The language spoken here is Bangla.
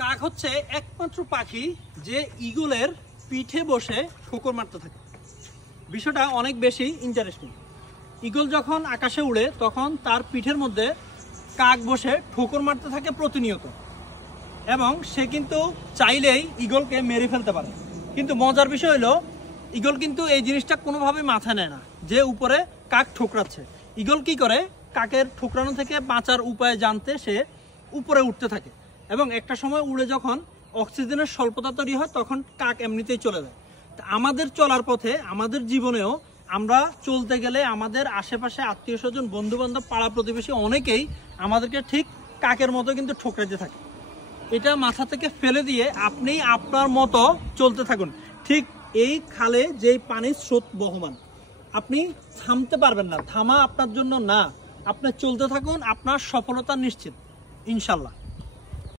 কাক হচ্ছে একমাত্র পাখি যে ঈগলের পিঠে বসে ঠোকর মারতে থাকে। বিষয়টা অনেক বেশি ইন্টারেস্টিং। ঈগল যখন আকাশে উড়ে তখন তার পিঠের মধ্যে কাক বসে ঠোকর মারতে থাকে প্রতিনিয়ত, এবং সে কিন্তু চাইলেই ঈগলকে মেরে ফেলতে পারে। কিন্তু মজার বিষয় হলো ঈগল কিন্তু এই জিনিসটা কোনোভাবেই মাথায় নেয় না যে উপরে কাক ঠোকরাচ্ছে। ঈগল কি করে, কাকের ঠোকরানো থেকে বাঁচার উপায় জানতে সে উপরে উঠতে থাকে, এবং একটা সময় উড়ে যখন অক্সিজেনের স্বল্পতা তৈরি হয় তখন কাক এমনিতেই চলে যায়। আমাদের চলার পথে, আমাদের জীবনেও আমরা চলতে গেলে আমাদের আশেপাশে আত্মীয় স্বজন, বন্ধু বান্ধব, পাড়া প্রতিবেশী অনেকেই আমাদেরকে ঠিক কাকের মতো কিন্তু ঠোকরাতে থাকে। এটা মাথা থেকে ফেলে দিয়ে আপনি আপনার মতো চলতে থাকুন। ঠিক এই খালে যেই পানির স্রোত বহমান, আপনি থামতে পারবেন না, থামা আপনার জন্য না। আপনি চলতে থাকুন, আপনার সফলতা নিশ্চিত ইনশাল্লাহ।